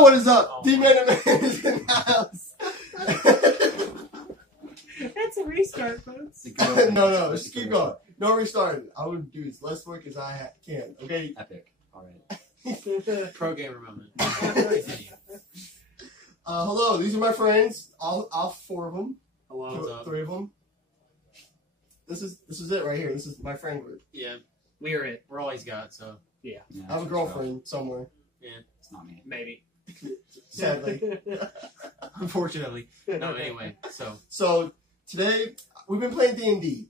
Yo, what is up? Oh, D-Man is in the house. That's a restart, folks. No, just keep going. No restarting. I would do as less work as I can, okay? Epic. Alright. Pro gamer moment. Hello, these are my friends. All four of them. Hello. Three of them. This is it right here. This is my friend group. Yeah, We're it. we're all he's got, so. Yeah, I have a girlfriend somewhere. Yeah, it's not me. Maybe. Sadly. unfortunately. No, anyway, so. So today we've been playing D&D,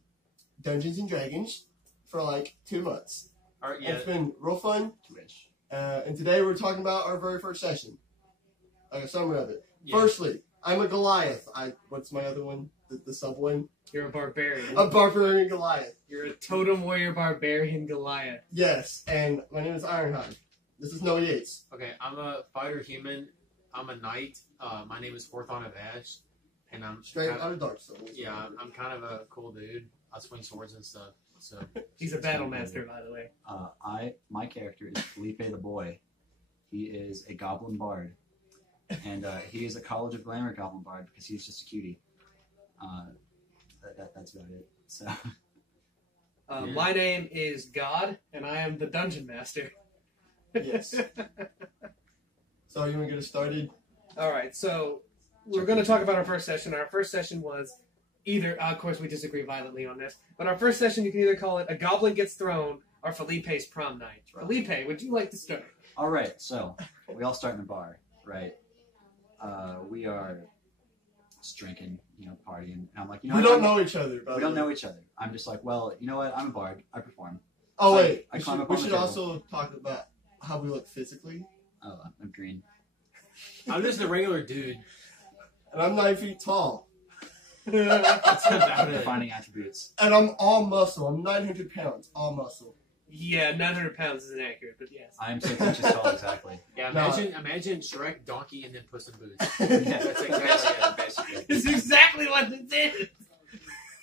Dungeons and Dragons, for like 2 months. All right, yeah. It's been real fun. Twitch. And today we're talking about our very first session. Like a summary of it. Yeah. Firstly, I'm a Goliath. What's my other one? The sub one? You're a barbarian. A barbarian Goliath. You're a totem warrior barbarian Goliath. Yes, and my name is Ironhide. This is Noah Yates. Okay, I'm a fighter human. I'm a knight. My name is Forthon of Ash, and I'm Straight kind out of Dark Souls. yeah, I'm kind of a cool dude. I swing swords and stuff. So He's a battle master, by the way. My character is Felipe the Boy. He is a goblin bard. And he is a College of Glamour goblin bard because he's just a cutie. That's about it. So Yeah. My name is God, and I am the dungeon master. Yes. So you want to get us started? All right, so we're going to talk about our first session. Our first session was either, of course, we disagree violently on this, but our first session, you can either call it A Goblin Gets Thrown or Felipe's Prom Night. Right. Felipe, would you like to start? alright, so we all start in a bar, right? We are just drinking, partying. And I'm like, We don't know each other. We don't know each other. I'm just like, well, you know what? I'm a bard. I perform. Oh wait, I we climb should, up we on the should table. also talk about how we look physically. Oh, I'm green. I'm just a regular dude. And I'm 9 feet tall. That's about it. Defining attributes. And I'm all muscle. I'm 900 pounds, all muscle. Yeah, 900 pounds isn't accurate, but yes. I am 6 inches tall, exactly. Yeah, No. imagine Shrek, Donkey, and then Puss in Boots. Yeah, That's exactly it, basically. It's exactly what this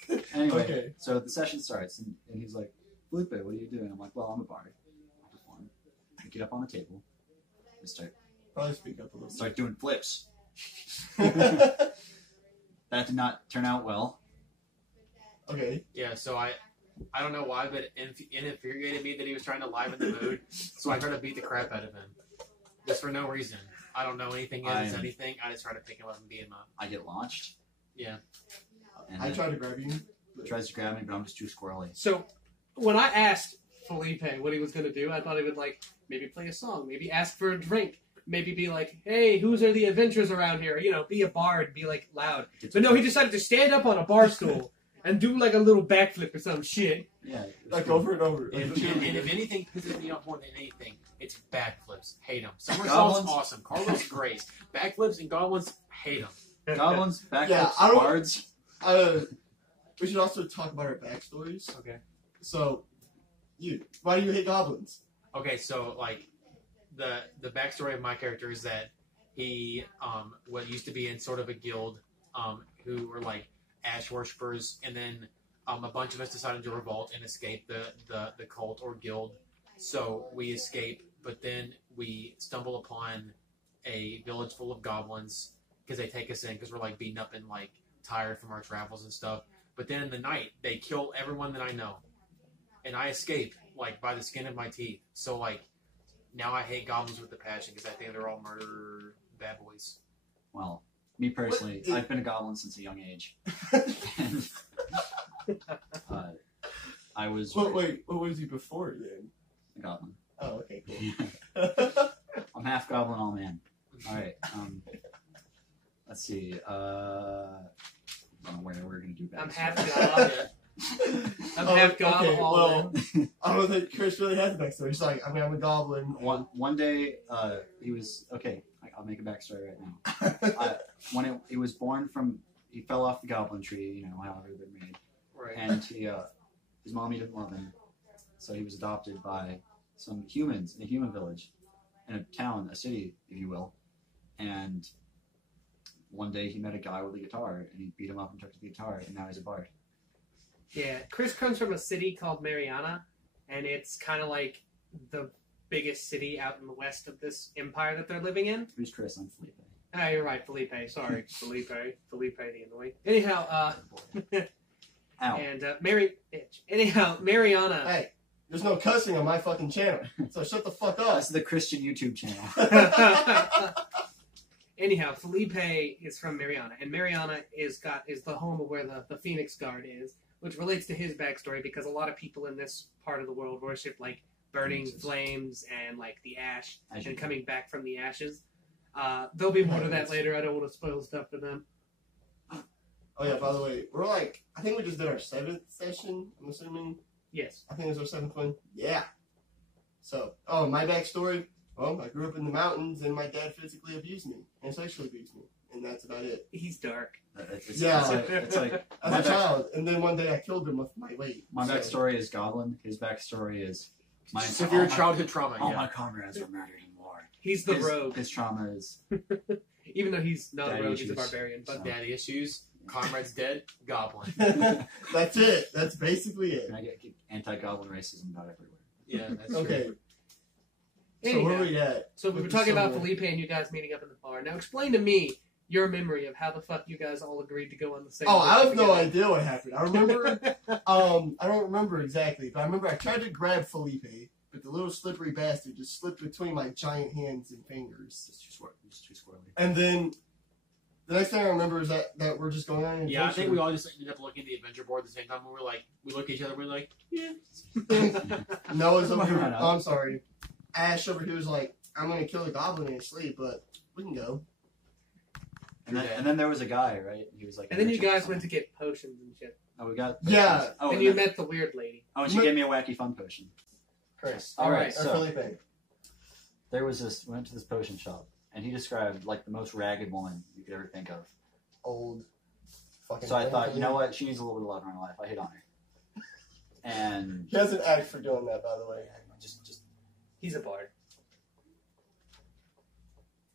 is! Anyway, Okay. so the session starts, and he's like, Felipe, what are you doing? I'm like, well, I'm a bard. I perform. I get up on the table and Probably speak up a little start doing flips. bit. That did not turn out well. Okay. Yeah, so I don't know why, but it infuriated me that he was trying to liven the mood, so I tried to beat the crap out of him. Just for no reason. I don't know anything against anything, I just try to pick him up and beat him up. I get launched. Yeah. And I then tried to grab you. he tries to grab me, but I'm just too squirrely. So, when I asked Felipe what he was going to do, I thought he would, maybe play a song, maybe ask for a drink, maybe be like, hey, who's are the adventurers around here? Be a bard, be, loud. But no, he decided to stand up on a bar stool and do, a little backflip or some shit. Yeah. it was Like cool. over and over. And if anything pisses me off more than anything, it's backflips. Hate them. Somersaults, Goblins? awesome. Carlos, great. Backflips and goblins, hate them. Goblins, backflips, Yeah, I don't- bards. We should also talk about our backstories. Okay. So, why do you hate goblins? Okay, so, the backstory of my character is that he, what used to be in sort of a guild, who were, ash worshippers, and then, a bunch of us decided to revolt and escape the cult or guild. So we escape, but then we stumble upon a village full of goblins because they take us in because we're beaten up and tired from our travels and stuff. But then in the night, they kill everyone that I know, and I escape by the skin of my teeth. So now I hate goblins with a passion because I think they're all murder bad boys. Well, me personally, What- I've been a goblin since a young age. And, I was Wait, what was you before then? a goblin. Oh, okay, cool. I'm half goblin, all man. All right. Let's see. I don't know where we're gonna do. I'm backstory. half god. I'm half god, okay, all well, in. I don't think Chris really has a backstory. He's like, I'm a goblin. One day, he was okay. I'll make a backstory right now. He was born from, he fell off the goblin tree. However they're made, Right. and his mommy didn't love him, so he was adopted by some humans in a human village, in a town, a city, if you will. And one day he met a guy with a guitar, and he beat him up and took the guitar, and now he's a bard. Yeah, Chris comes from a city called Mariana, and it's kind of like the biggest city out in the west of this empire that they're living in. Who's Chris? I'm Felipe. Ah, you're right, Felipe. Sorry, Felipe the annoying. Anyhow, Ow. and Mariana. Hey, there's no cussing on my fucking channel, so shut the fuck up. That's the Christian YouTube channel. Anyhow, Felipe is from Mariana, and Mariana is the home of where the Phoenix Guard is, which relates to his backstory because a lot of people in this part of the world worship like burning flames and like the ash and coming back from the ashes. There'll be more to that later. I don't want to spoil stuff for them. Oh yeah, by the way, I think we just did our 7th session, I'm assuming. Yes. I think it was our 7th one. Yeah. So, my backstory, well, I grew up in the mountains and my dad physically abused me and sexually abused me. And that's about it. He's dark. It's like as a child. And then one day I killed him with my weight. My backstory is Goblin. His backstory is severe childhood trauma. All my comrades were murdered in war. He's the rogue. His trauma is... Even though he's not a rogue, issues. he's a barbarian. But Daddy issues, comrades dead, goblin. That's it. That's basically it. And I get anti-goblin racism about everywhere. Yeah, that's Okay. true. So where are we at? So we were talking about Felipe and you guys meeting up in the bar. Now explain to me your memory of how the fuck you guys all agreed to go on the same. Oh, I have together. no idea what happened. I remember, I don't remember exactly, but I remember I tried to grab Felipe, but the little slippery bastard just slipped between my giant hands and fingers. It's too squirrely. And then the next thing I remember is that we're just going on an Yeah, I think adventure. we all just ended up looking at the adventure board at the same time. And we look at each other, we're like, yeah. Noah's over here. Right up. Oh, I'm sorry. Ash over here was like, I'm going to kill the goblin in his sleep, but we can go. And then there was a guy, right? He was like... And then you guys went to get potions and shit. Oh, we got... Yeah. Oh, and you met the weird lady. Oh, and she gave me a wacky fun potion. Chris. All right, Or so... Felipe. There was this... We went to this potion shop, and he described, like, the most ragged woman you could ever think of. Old. Fucking So I thought, thing. you know what? She needs a little bit of love in her life. I hit on her. And... He has an act for doing that, by the way. Just He's a bard.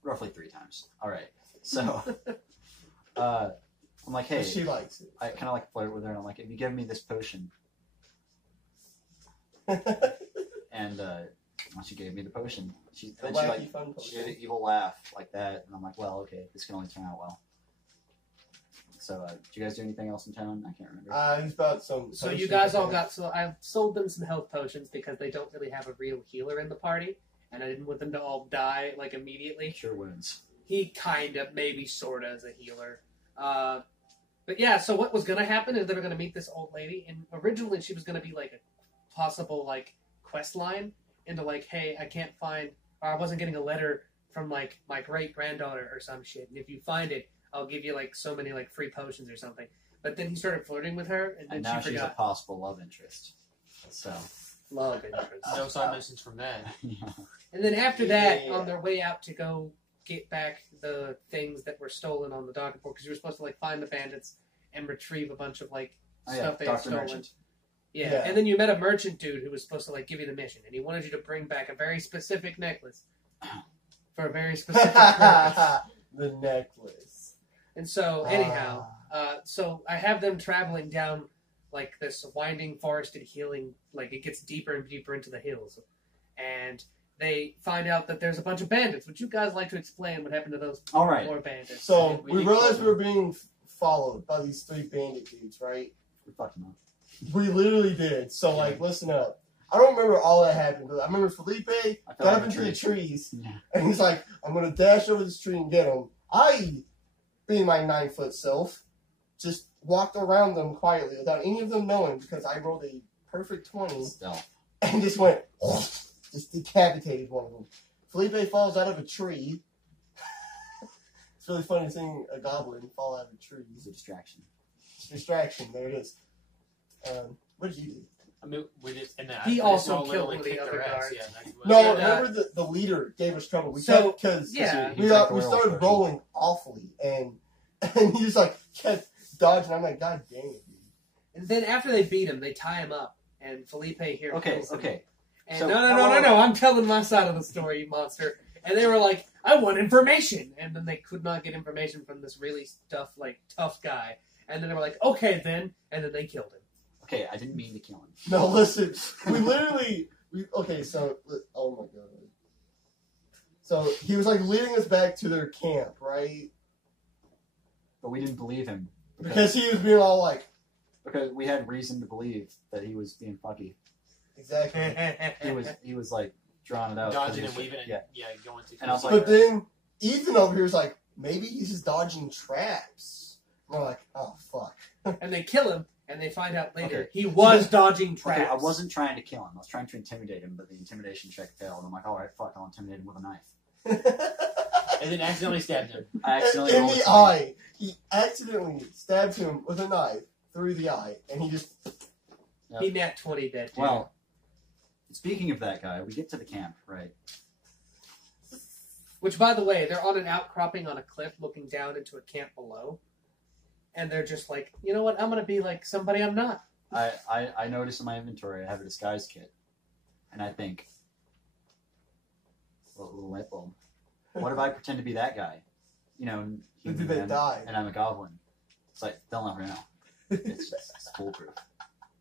roughly 3 times. All right. So... I'm like, hey, She likes it. I kind of like flirt with her, and I'm like, if you give me this potion, and once she gave me the potion, she The and she wacky like fun she did potion. an evil laugh like that, and I'm like, well, okay, this can only turn out well. So, did you guys do anything else in town? I can't remember. He's about some. So you guys all got. So I sold them some health potions because they don't really have a real healer in the party, and I didn't want them to all die like immediately. Sure wins. He kind of, maybe sort of, is a healer. But yeah, so what was going to happen is they were going to meet this old lady, and originally she was going to be like a possible like quest line into like, hey, I can't find, or I wasn't getting a letter from like my great granddaughter or some shit, and if you find it, I'll give you like so many like free potions or something. But then he started flirting with her, and then And now she she's a forgot. possible love interest. So, Love interest. No side missions from that. yeah. And then after that, Yeah. on their way out to go get back the things that were stolen on the dock report, because you were supposed to like find the bandits and retrieve a bunch of like Oh, yeah, stuff they had Dr. stolen. Merchant. Yeah. Yeah. And then you met a merchant dude who was supposed to like give you the mission, and he wanted you to bring back a very specific necklace for a very specific purpose. The necklace. And so, anyhow, so I have them traveling down like this winding forested healing, like it gets deeper and deeper into the hills, and they find out that there's a bunch of bandits. Would you guys like to explain what happened to those All right. four bandits? So We we did realized kill we were being followed by these 3 bandit dudes, right? We fucked him up. We literally did. So like, listen up. I don't remember all that happened, but I remember Felipe I fell got out up of a into the tree. trees, Yeah. and he's like, "I'm gonna dash over this tree and get him." I, being my 9-foot self, just walked around them quietly without any of them knowing because I rolled a perfect 20 Stealth. and just went, just decapitated one of them. Felipe falls out of a tree. It's really funny seeing a goblin fall out of a tree. It's a distraction. Distraction. There it is. What did you do? I mean, we just, and then He I also just killed literally one of the kicked other their ass. guards. Yeah, that's what- No, And, remember the leader gave us trouble. We So, kept because yeah. He we drank the we royal started potion. rolling awfully, and he just like kept dodging. I'm like, God dang it, dude. And then after they beat him, they tie him up, and Felipe here Okay, kills him. okay. And So, no, I'm telling my side of the story, you monster. And they were like, I want information. And then they could not get information from this really tough guy. And then they were like, okay then. And then they killed him. Okay, I didn't mean to kill him. No, listen, we literally Okay, so oh my god. So he was like leading us back to their camp, right? But we didn't believe him Because he was being all like, because we had reason to believe that he was being fucky. exactly. He was like drawing it out, dodging and weaving, and yeah. going to. And I was like, But then Ethan over here is like, maybe he's just dodging traps. And we're like, oh fuck. And they kill him, and they find out later Okay. he was dodging traps. okay, I wasn't trying to kill him. I was trying to intimidate him, but the intimidation check failed. I'm like, all right, fuck, I'll intimidate him with a knife. And then accidentally stabbed him. I accidentally in rolled the a eye. He accidentally stabbed him with a knife through the eye, and he just. He nat 20 dead. Dude. Well, speaking of that guy, we get to the camp, right? Which, by the way, they're on an outcropping on a cliff looking down into a camp below. And they're just like, you know what? I'm going to be like somebody I'm not. I noticed in my inventory I have a disguise kit, and I think, little light bulb. What if I pretend to be that guy? You know, Did human they man, die? and I'm a goblin. It's like they'll never know. It's foolproof.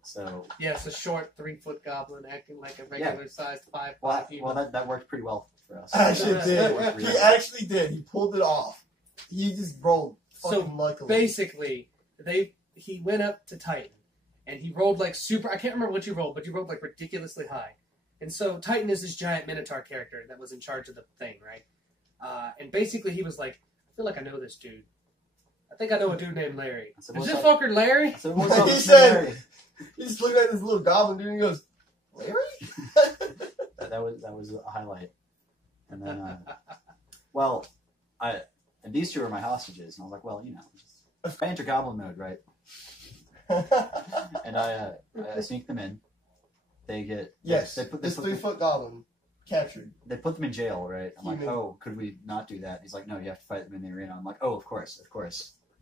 So Yeah, it's a short 3-foot goblin acting like a regular sized 5'5" well, that worked pretty well for us. Actually Yeah. did. Worked really He well. actually did. He pulled it off. He just rolled So, fucking luckily. Basically, he went up to Titan, and he rolled like super. I can't remember what you rolled, but you rolled like ridiculously high. And so Titan is this giant Minotaur character that was in charge of the thing, right? And basically, he was like, "I feel like I know this dude. I think I know a dude named Larry. I said, Is "What's this up?" fucker Larry?" I said, "What's up, He Mr. said- Larry?" He just looked at this little goblin dude and he goes, Larry? That was a highlight. And then, well, and these two are my hostages, and I was like, well, you know, I enter goblin mode, right? And I sneak them in. They get Yes, They put this 3-foot goblin captured. they put them in jail, right? I'm like, Human. oh, could we not do that? He's like, no, you have to fight them in the arena. I'm like, oh, of course,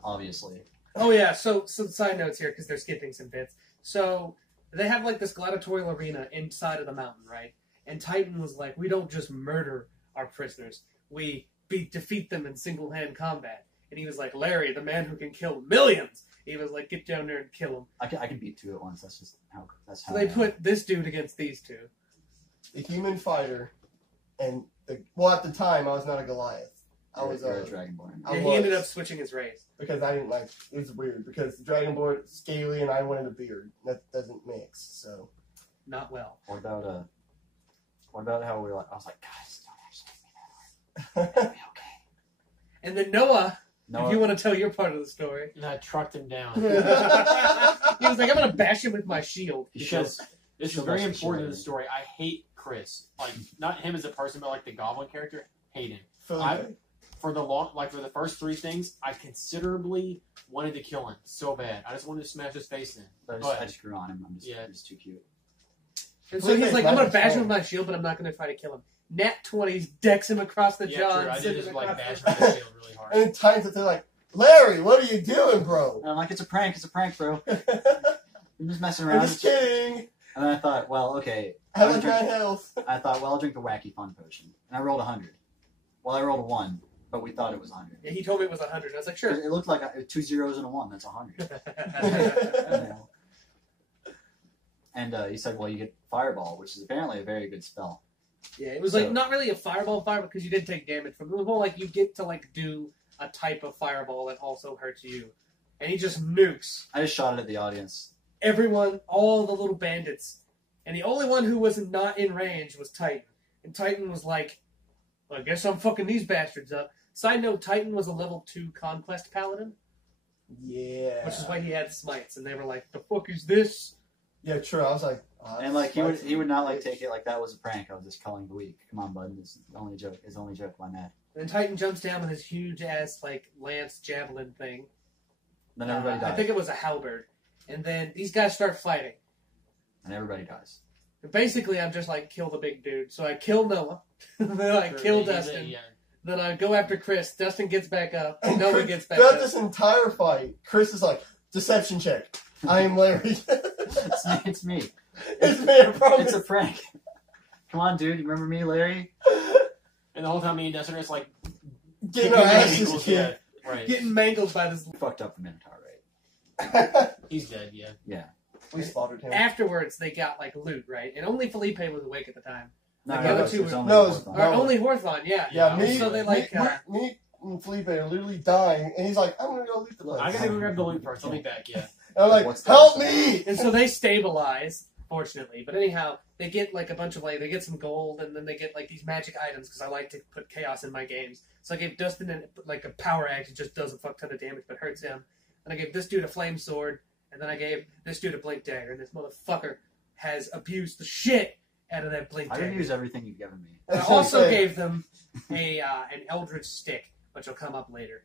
obviously. Oh yeah. So side notes here because they're skipping some bits. So they have like this gladiatorial arena inside of the mountain, right? And Titan was like, we don't just murder our prisoners. We defeat them in single-hand combat. And he was like, Larry, the man who can kill millions. He was like, get down there and kill him. I can beat two at once. That's just how. That's how. So they put this dude against these two. The human fighter, and at the time, I was not a Goliath. I was You're a dragonborn. I Yeah, he was. ended up switching his race. Because I didn't like it was weird because the dragonborn is scaly and I wanted a beard. That doesn't mix. So Not well. What about how we were like? I was like, guys, don't actually make me that hard. It'll be okay. And then Noah, Noah, if you want to tell your part of the story, And I trucked him down. he was like, I'm going to bash him with my shield. Because this is She'll very also important to shield the story. I hate Chris. Like, not him as a person, but like the Goblin character. Hate him. Felipe. For the first three things, I considerably wanted to kill him so bad. I just wanted to smash his face in. I just grew on him. I'm Yeah. just too cute. And so he's like, I'm going to bash him with fun. my shield, but I'm not going to try to kill him. Nat 20s decks him across the Yeah, jaw. true. I and did sends just him like across bash the- my shield really hard. And in times that they're like, Larry, what are you doing, bro? And I'm like, it's a prank, bro. I'm I'm just messing around. just kidding. And then I thought, well, okay. Have a bad health. I thought, well, I'll drink the wacky fun potion. And I rolled 100. Well, I rolled a 1, but we thought it was 100. Yeah, he told me it was 100. I was like, sure. It looked like 2 zeros and a 1. That's 100. You know? And he said, well, you get Fireball, which is apparently a very good spell. Yeah, it was So- like not really a fireball because you did take damage from it. It was more like you get to like do a type of fireball that also hurts you. And he just nukes I just shot it at the audience. everyone, all the little bandits. And the only one who was not in range was Titan. And Titan was like, well, I guess I'm fucking these bastards up. Side note, Titan was a level 2 conquest paladin, Yeah. which is why he had smites. And they were like, the fuck is this? Yeah, true. I was like, And like he would not like take it like that was a prank. I was just culling the weak. Come on, bud. It's the only joke. His only joke. Why mad? And then Titan jumps down with his huge ass like lance javelin thing. Then everybody I dies. think it was a halberd. And then these guys start fighting. And everybody dies. And basically, I'm just like, kill the big dude. So I kill Noah. then I kill Dustin. Yeah. Then I go after Chris. Dustin gets back up. And Noah Chris- gets back throughout up. this entire fight, Chris is like, deception check. I am Larry. It's me. It's me, I promise. It's a prank. Come on, dude. You remember me, Larry? And the whole time me and Dustin are just like Getting our asses ankles, kicked. yeah, right. Getting mangled by this. Fucked up the Minotaur, right? He's dead, yeah. Yeah. We slaughtered him. Afterwards, they got like loot, right? And only Felipe was awake at the time. No, Like, no, the other it's two were- only no, Hawthorne. Or only Hawthorne, yeah. Yeah, me, So they like. me and Felipe are literally dying, and he's like, I'm gonna go loot the place. I gotta go grab the loot first. I'll be back. Yeah. And I'm like, What's that? help me! And so they stabilize, fortunately. But anyhow, they get like a bunch of like, they get some gold, and then they get like these magic items because I like to put chaos in my games. So I gave Dustin like a power axe, it just does a fuck ton of damage but hurts him. And I gave this dude a flame sword, and then I gave this dude a blink dagger, and this motherfucker has abused the shit out of that blink I dagger. didn't use everything you've given me. I also gave them a an eldritch stick, which will come up later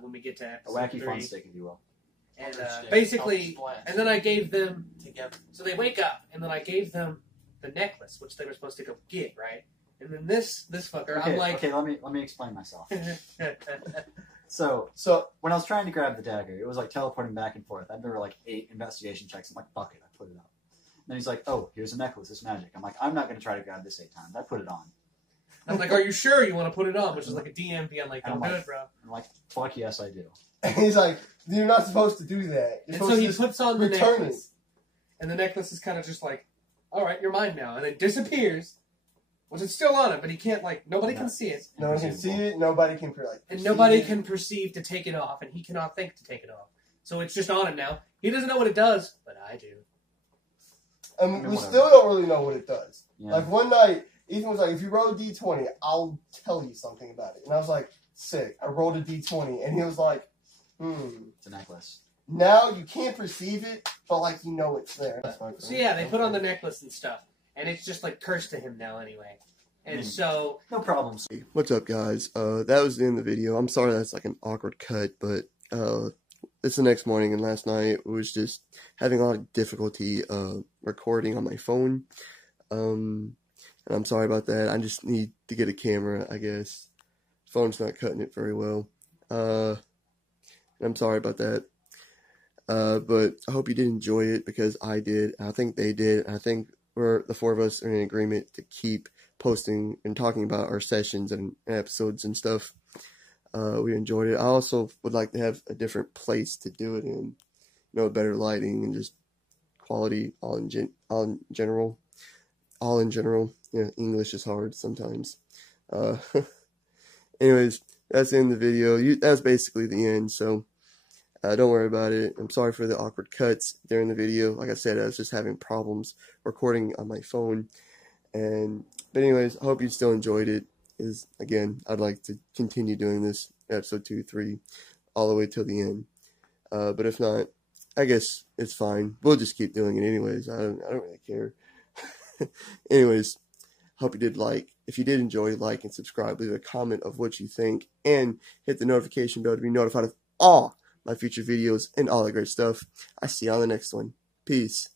when we get to A episode wacky 3. fun stick, if you will. And Eldritch stick. basically, I'll just and then I gave them, together. so they wake up, and then I gave them the necklace, which they were supposed to go get, right? And then this fucker, Okay, I'm like, okay, let me explain myself. and So So, when I was trying to grab the dagger, it was like teleporting back and forth. There were like 8 investigation checks. I'm like, fuck it, I put it up. And then he's like, oh, here's a necklace, it's magic. I'm like, I'm not going to try to grab this 8 times. I put it on. I'm like, are you sure you want to put it on? Which is like a DM being like, And don't I'm do like- it, bro. I'm like, fuck yes, I do. and he's like, you're not supposed to do that. You're And so supposed he to just puts on the return necklace, and the necklace is kind of just like, all right, you're mine now, and it disappears. Which it's still on it, but he can't like nobody can see it, No one can see it. Nobody can and nobody can perceive to take it off, and he cannot think to take it off. So it's just on him now. He doesn't know what it does, but I do. We whatever. still don't really know what it does. Yeah. Like one night, Ethan was like, "If you roll a d20, I'll tell you something about it." And I was like, "Sick." I rolled a d20, and he was like, It's a necklace. Now you can't perceive it, but like you know it's there." So yeah, they put on the necklace and stuff, and it's just like cursed to him now anyway. And so No problems. What's up, guys? That was the end of the video. I'm sorry that's like an awkward cut, but it's the next morning, and last night it was just having a lot of difficulty recording on my phone. And I'm sorry about that. I just need to get a camera, I guess. Phone's not cutting it very well. I'm sorry about that. But I hope you did enjoy it, because I did. I think they did. I think the 4 of us are in agreement to keep posting and talking about our sessions and episodes and stuff. We enjoyed it. I also would like to have a different place to do it in, better lighting and just quality all in general. Yeah, English is hard sometimes. Anyways, that's the end of the video. That's basically the end, so don't worry about it. I'm sorry for the awkward cuts during the video. Like I said, I was just having problems recording on my phone. But anyways, I hope you still enjoyed it. Again, I'd like to continue doing this episode 2, 3, all the way till the end. But if not, I guess it's fine. We'll just keep doing it anyways. I don't really care. Anyways, hope you did like. If you did enjoy, like and subscribe. Leave a comment of what you think, and hit the notification bell to be notified of all my future videos and all that great stuff. I see you on the next one. Peace.